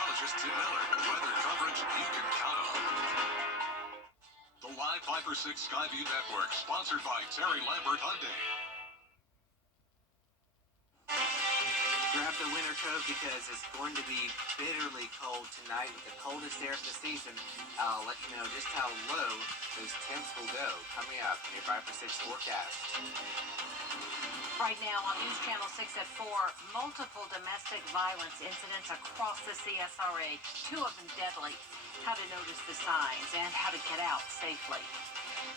meteorologist Tim Miller. Weather coverage you can count on. The Live 5 for 6 Skyview Network, sponsored by Terry Lambert Hyundai. Grab the winter coat because it's going to be bitterly cold tonight with the coldest air of the season. I'll let you know just how low those temps will go. Coming up in your 5 for 6 forecast. Right now on News Channel 6 at 4, multiple domestic violence incidents across the CSRA, 2 of them deadly. How to notice the signs and how to get out safely.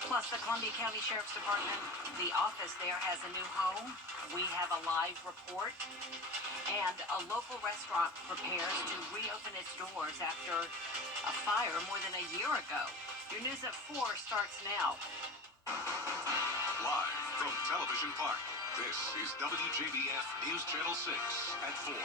Plus, the Columbia County Sheriff's Department, the office there has a new home. We have a live report. And a local restaurant prepares to reopen its doors after a fire more than a year ago. Your news at 4 starts now. Live from Television Park, this is WJBF News Channel 6 at 4.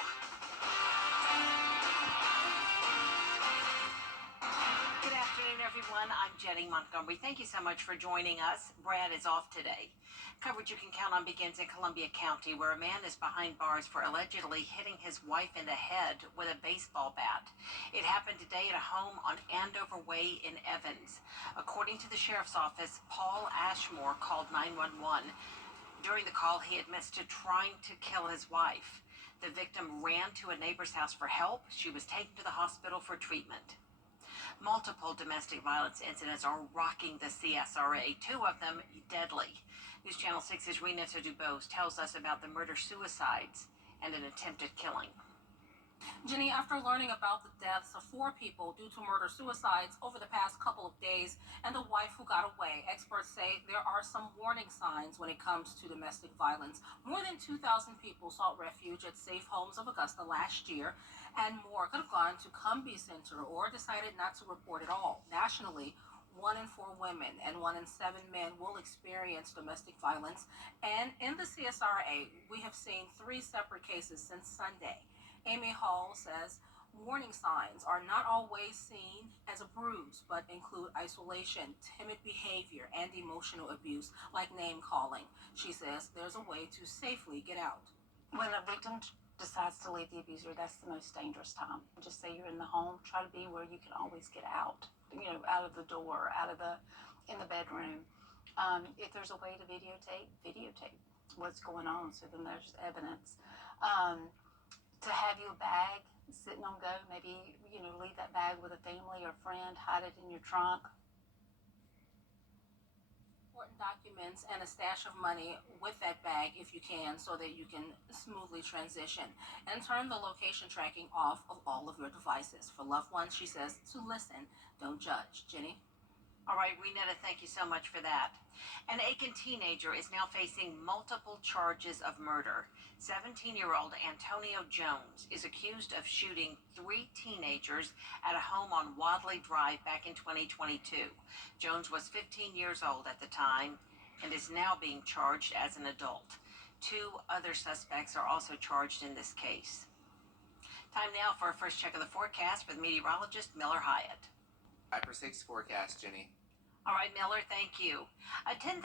Good afternoon, everyone. I'm Jenny Montgomery. Thank you so much for joining us. Brad is off today. Coverage you can count on begins in Columbia County, where a man is behind bars for allegedly hitting his wife in the head with a baseball bat. It happened today at a home on Andover Way in Evans. According to the sheriff's office, Paul Ashmore called 911. During the call, he admits to trying to kill his wife. The victim ran to a neighbor's house for help. She was taken to the hospital for treatment. Multiple domestic violence incidents are rocking the CSRA, 2 of them deadly. News Channel 6's Renata Dubose tells us about the murder-suicides and an attempted killing. Jenny, after learning about the deaths of 4 people due to murder-suicides over the past couple of days and the wife who got away, experts say there are some warning signs when it comes to domestic violence. More than 2,000 people sought refuge at safe homes of Augusta last year, and more could have gone to Cumbie Center or decided not to report at all. Nationally, 1 in 4 women and 1 in 7 men will experience domestic violence. And in the CSRA, we have seen 3 separate cases since Sunday. Amy Hall says warning signs are not always seen as a bruise, but include isolation, timid behavior, and emotional abuse, like name calling. She says there's a way to safely get out. When a victim decides to leave the abuser, that's the most dangerous time. Just say you're in the home, try to be where you can always get out, out of the door, in the bedroom. If there's a way to videotape what's going on, so then there's evidence. To have your bag sitting on go, maybe, leave that bag with a family or friend, hide it in your trunk. Important documents and a stash of money with that bag if you can, so that you can smoothly transition. And turn the location tracking off of all of your devices. For loved ones, she says to listen, don't judge. Jenny? All right, Renetta, thank you so much for that. An Aiken teenager is now facing multiple charges of murder. 17-year-old Antonio Jones is accused of shooting 3 teenagers at a home on Wadley Drive back in 2022. Jones was 15 years old at the time and is now being charged as an adult. 2 other suspects are also charged in this case. Time now for a first check of the forecast with meteorologist Miller Hyatt. 5 for 6 forecast, Jenny. All right, Miller, thank you. A $10,000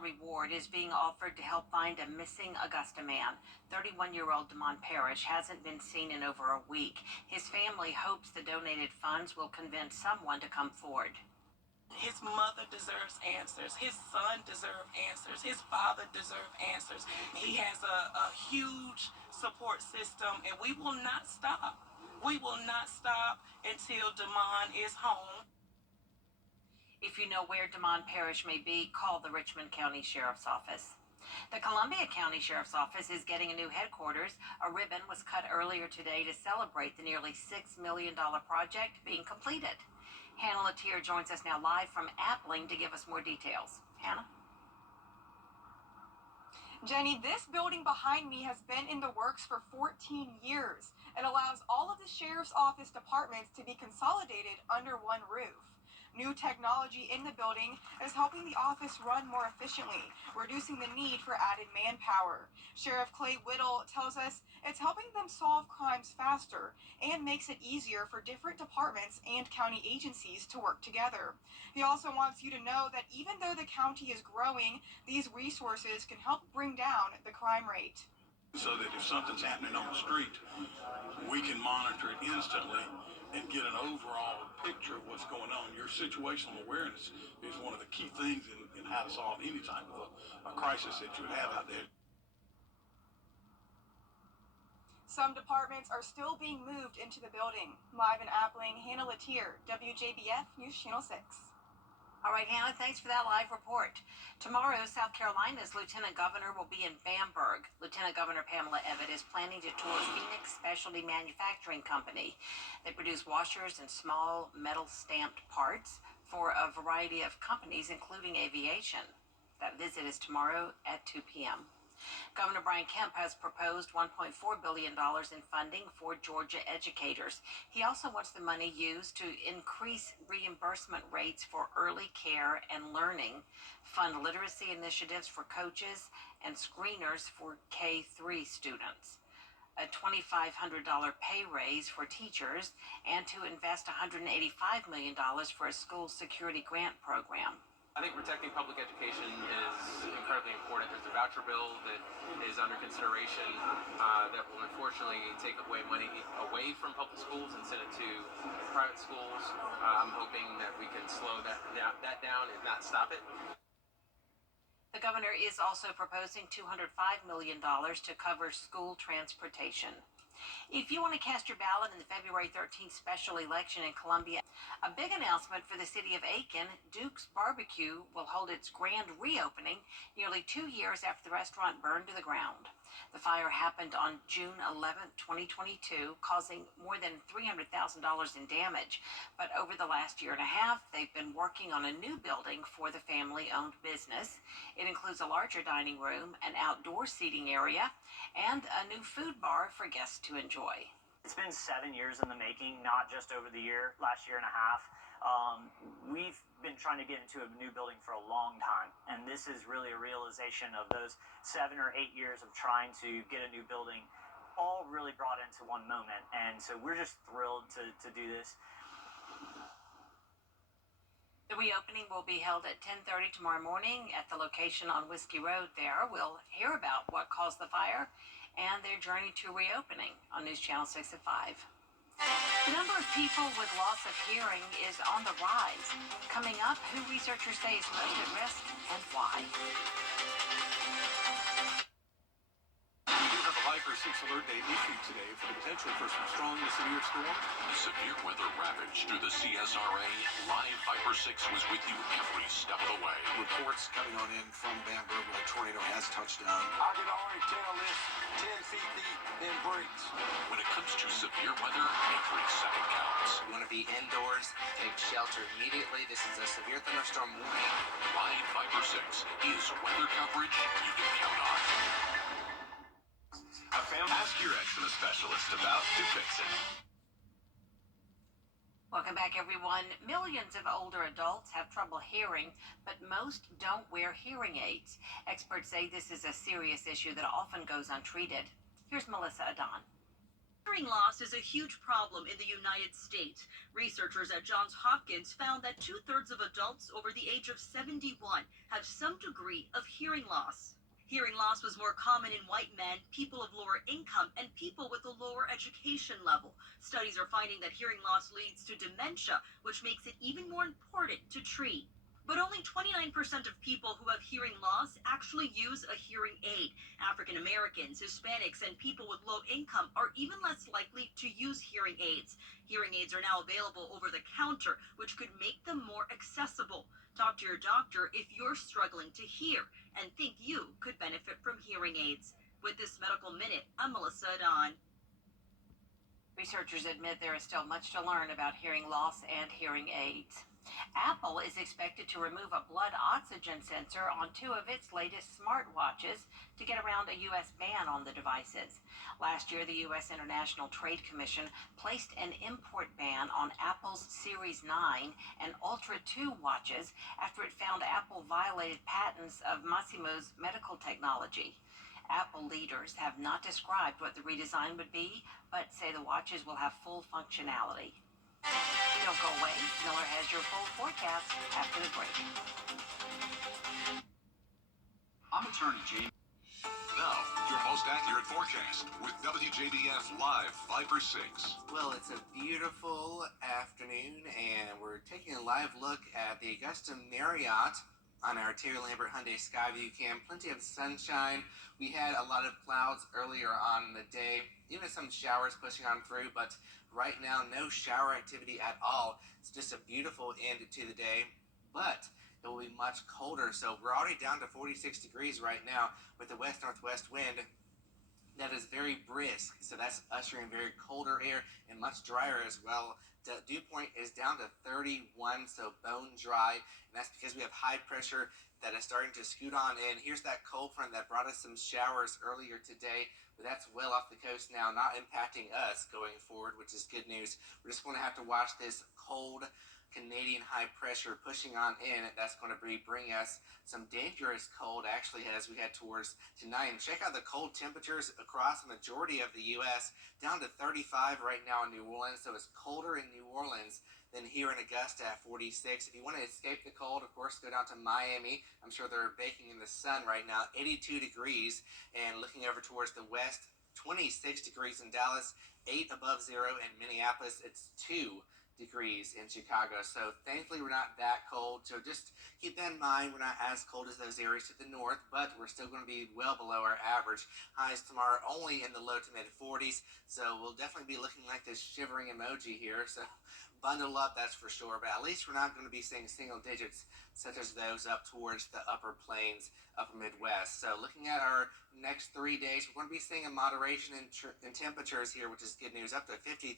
reward is being offered to help find a missing Augusta man. 31-year-old Damon Parrish hasn't been seen in over a week. His family hopes the donated funds will convince someone to come forward. His mother deserves answers. His son deserves answers. His father deserves answers. He has a huge support system, and we will not stop. We will not stop until Damon is home. If you know where Damon Parrish may be, call the Richmond County Sheriff's Office. The Columbia County Sheriff's Office is getting a new headquarters. A ribbon was cut earlier today to celebrate the nearly $6 million project being completed. Hannah Latier joins us now live from Appling to give us more details. Hannah? Jenny, this building behind me has been in the works for 14 years. It allows all of the Sheriff's Office departments to be consolidated under one roof. New technology in the building is helping the office run more efficiently, reducing the need for added manpower. Sheriff Clay Whittle tells us it's helping them solve crimes faster and makes it easier for different departments and county agencies to work together. He also wants you to know that even though the county is growing, these resources can help bring down the crime rate. so that if something's happening on the street, we can monitor it instantly and get an overall picture of what's going on. Your situational awareness is one of the key things in how to solve any type of a crisis that you have out there. Some departments are still being moved into the building. Live in Appling, Hannah Latier, WJBF News Channel 6. All right, Hannah, thanks for that live report. Tomorrow, South Carolina's Lieutenant Governor will be in Bamberg. Lieutenant Governor Pamela Evett is planning to tour Phoenix Specialty Manufacturing Company. They produce washers and small metal stamped parts for a variety of companies, including aviation. That visit is tomorrow at 2 p.m. Governor Brian Kemp has proposed $1.4 billion in funding for Georgia educators. He also wants the money used to increase reimbursement rates for early care and learning, fund literacy initiatives for coaches, and screeners for K-3 students, a $2,500 pay raise for teachers, and to invest $185 million for a school security grant program. I think protecting public education is incredibly important. There's a voucher bill that is under consideration that will unfortunately take away money away from public schools and send it to private schools. I'm hoping that we can slow that down and not stop it. The governor is also proposing $205 million to cover school transportation. If you want to cast your ballot in the February 13th special election in Columbia, a big announcement for the city of Aiken. Duke's Barbecue will hold its grand reopening nearly 2 years after the restaurant burned to the ground. The fire happened on June 11, 2022, causing more than $300,000 in damage. But over the last year and a half, they've been working on a new building for the family-owned business. It includes a larger dining room, an outdoor seating area, and a new food bar for guests to enjoy. It's been 7 years in the making, not just over the last year and a half. We've been trying to get into a new building for a long time, and this is really a realization of those 7 or 8 years of trying to get a new building all really brought into one moment, and so we're just thrilled to do this. The reopening will be held at 10:30 tomorrow morning at the location on Whiskey Road there. We'll hear about what caused the fire and their journey to reopening on News Channel 6 at 5. The number of people with loss of hearing is on the rise. Coming up, who researchers say is most at risk and why. We have a Viper 6 alert day issued today for the potential for some strong to severe storms. The severe weather ravage through the CSRA. Live Viper 6 was with you every step of the way. Reports coming on in from Bamberg where a tornado has touched down. I can already tell this 10 feet deep in breaks. When it comes to severe weather, every second counts. You want to be indoors, take shelter immediately. This is a severe thunderstorm warning. Live Viper 6 is weather coverage you can count on. Ask your eczema specialist about Dupixent. Welcome back, everyone. Millions of older adults have trouble hearing, but most don't wear hearing aids. Experts say this is a serious issue that often goes untreated. Here's Melissa Adon. Hearing loss is a huge problem in the United States. Researchers at Johns Hopkins found that 2/3 of adults over the age of 71 have some degree of hearing loss. Hearing loss was more common in white men, people of lower income, and people with a lower education level. Studies are finding that hearing loss leads to dementia, which makes it even more important to treat. But only 29% of people who have hearing loss actually use a hearing aid. African Americans, Hispanics, and people with low income are even less likely to use hearing aids. Hearing aids are now available over the counter, which could make them more accessible. Talk to your doctor if you're struggling to hear and think you could benefit from hearing aids. With this Medical Minute, I'm Melissa Adon. Researchers admit there is still much to learn about hearing loss and hearing aids. Apple is expected to remove a blood oxygen sensor on 2 of its latest smartwatches to get around a U.S. ban on the devices. Last year, the U.S. International Trade Commission placed an import ban on Apple's Series 9 and Ultra 2 watches after it found Apple violated patents of Masimo's medical technology. Apple leaders have not described what the redesign would be, but say the watches will have full functionality. Don't go away. Miller has your full forecast after the break. I'm attorney James. Now, your most most accurate forecast with WJBF Live Viper 6. Well, it's a beautiful afternoon, and we're taking a live look at the Augusta Marriott on our Terry Lambert Hyundai Skyview cam. Plenty of sunshine. We had a lot of clouds earlier on in the day, even some showers pushing on through, but right now, no shower activity at all. It's just a beautiful end to the day, but it will be much colder. So we're already down to 46 degrees right now with the west-northwest wind. That is very brisk, so that's ushering very colder air and much drier as well. The dew point is down to 31, so bone dry, and that's because we have high pressure that is starting to scoot on in. Here's that cold front that brought us some showers earlier today, but that's well off the coast now, not impacting us going forward, which is good news. We're just going to have to watch this cold Canadian high pressure pushing on in. That's going to bring us some dangerous cold actually as we head towards tonight. And check out the cold temperatures across the majority of the U.S. down to 35 right now in New Orleans. So it's colder in New Orleans than here in Augusta at 46. If you want to escape the cold, of course, go down to Miami. I'm sure they're baking in the sun right now, 82 degrees. And looking over towards the west, 26 degrees in Dallas, 8 above zero in Minneapolis. It's 2 degrees in Chicago. So thankfully we're not that cold. So just keep that in mind. We're not as cold as those areas to the north, but we're still going to be well below our average. Highs tomorrow only in the low to mid 40s. So we'll definitely be looking like this shivering emoji here. So bundle up, that's for sure. But at least we're not going to be seeing single digits such as those up towards the upper plains, upper Midwest. So looking at our next 3 days, we're going to be seeing a moderation in temperatures here, which is good news, up to 53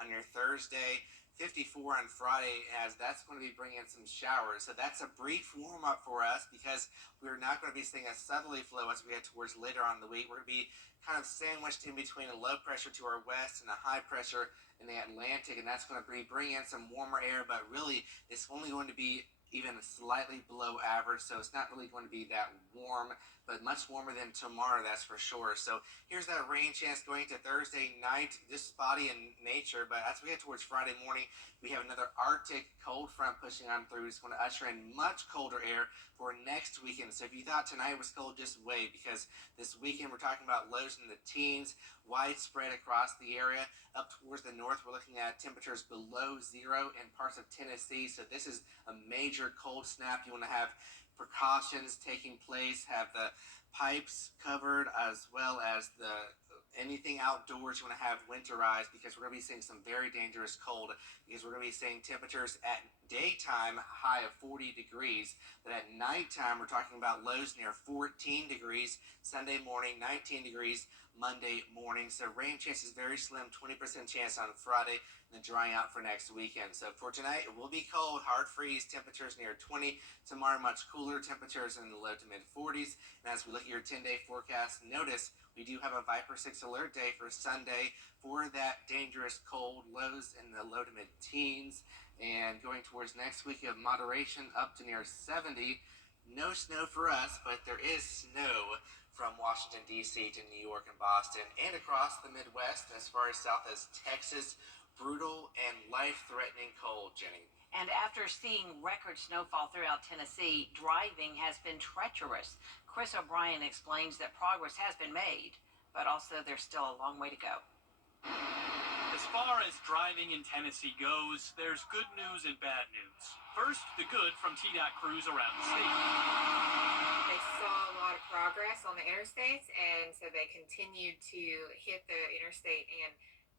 on your Thursday. 54 on Friday, as that's going to be bringing in some showers. So that's a brief warm-up for us because we're not going to be seeing a southerly flow as we head towards later on in the week. We're going to be kind of sandwiched in between a low pressure to our west and a high pressure in the Atlantic, and that's going to bring in some warmer air, but really it's only going to be even slightly below average, so it's not really going to be that warm, but much warmer than tomorrow, that's for sure. So here's that rain chance going to Thursday night, just spotty in nature, but as we head towards Friday morning, we have another Arctic cold front pushing on through. It's going to usher in much colder air for next weekend. So if you thought tonight was cold, just wait, because this weekend we're talking about lows in the teens, widespread across the area. Up towards the north, we're looking at temperatures below zero in parts of Tennessee. So this is a major cold snap. You want to have precautions taking place, have the pipes covered, as well as anything outdoors you want to have winterized, because we're going to be seeing some very dangerous cold, because we're going to be seeing temperatures at daytime high of 40 degrees, but at nighttime we're talking about lows near 14 degrees Sunday morning, 19 degrees Monday morning. So rain chance is very slim, 20% chance on Friday, and then drying out for next weekend. So for tonight, it will be cold, hard freeze, temperatures near 20. Tomorrow, much cooler, temperatures in the low to mid 40s. And as we look at your 10-day forecast, notice we do have a Viper 6 alert day for Sunday for that dangerous cold, lows in the low to mid teens. And going towards next week, you have moderation up to near 70. No snow for us, but there is snow from Washington, D.C. to New York and Boston and across the Midwest as far as south as Texas. Brutal and life-threatening cold, Jenny. And after seeing record snowfall throughout Tennessee, driving has been treacherous. Chris O'Brien explains that progress has been made, but also there's still a long way to go. As far as driving in Tennessee goes, there's good news and bad news. First, the good from TDOT crews around the state. They saw a lot of progress on the interstates, and so they continued to hit the interstate, and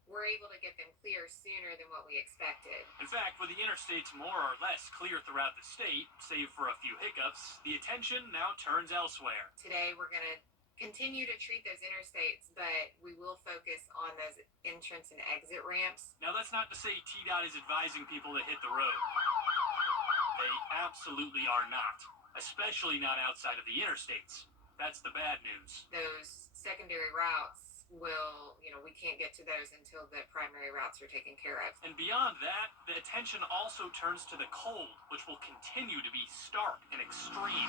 we're able to get them clear sooner than what we expected. In fact, with the interstates more or less clear throughout the state, save for a few hiccups, the attention now turns elsewhere. Today, we're going to continue to treat those interstates, but we will focus on those entrance and exit ramps. Now, that's not to say TDOT is advising people to hit the road. They absolutely are not, especially not outside of the interstates. That's the bad news. Those secondary routes we can't get to those until the primary routes are taken care of. And beyond that, the attention also turns to the cold, which will continue to be stark and extreme.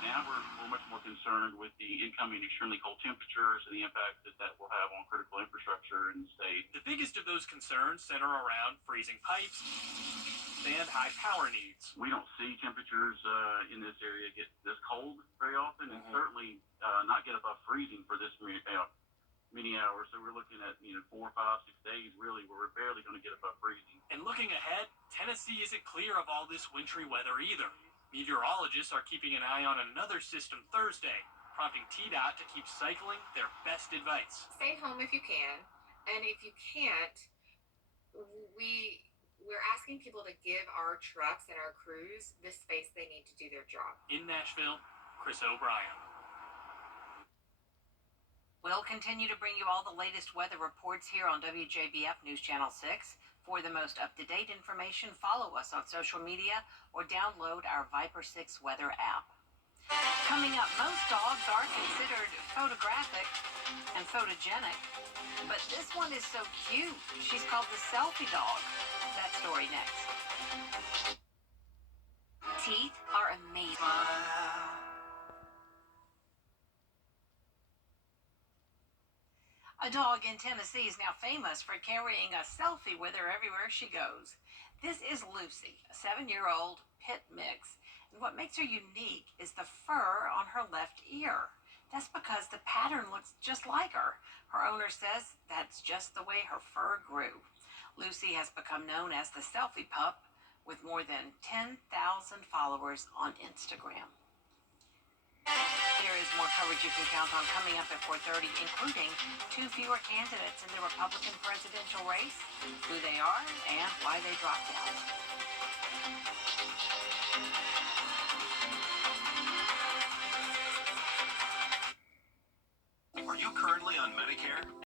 Now we're much more concerned with the incoming extremely cold temperatures and the impact that will have on critical infrastructure in the state. The biggest of those concerns center around freezing pipes and high power needs. We don't see temperatures in this area get this cold very often, and certainly not get above freezing for this many hours. So we're looking at 4, 5, 6 days really where we're barely going to get above freezing. And looking ahead, Tennessee isn't clear of all this wintry weather either. Meteorologists are keeping an eye on another system Thursday, prompting TDOT to keep cycling their best advice. Stay home if you can, and if you can't, we're asking people to give our trucks and our crews the space they need to do their job. In Nashville, Chris O'Brien. We'll continue to bring you all the latest weather reports here on WJBF News Channel 6. For the most up-to-date information, follow us on social media or download our Viper 6 weather app. Coming up, most dogs are considered photographic and photogenic, but this one is so cute. She's called the selfie dog. That story next. Teeth are amazing. A dog in Tennessee is now famous for carrying a selfie with her everywhere she goes. This is Lucy, a 7-year-old pit mix. And what makes her unique is the fur on her left ear. That's because the pattern looks just like her. Her owner says that's just the way her fur grew. Lucy has become known as the selfie pup with more than 10,000 followers on Instagram. There is more coverage you can count on coming up at 4:30, including 2 fewer candidates in the Republican presidential race, who they are, and why they dropped out.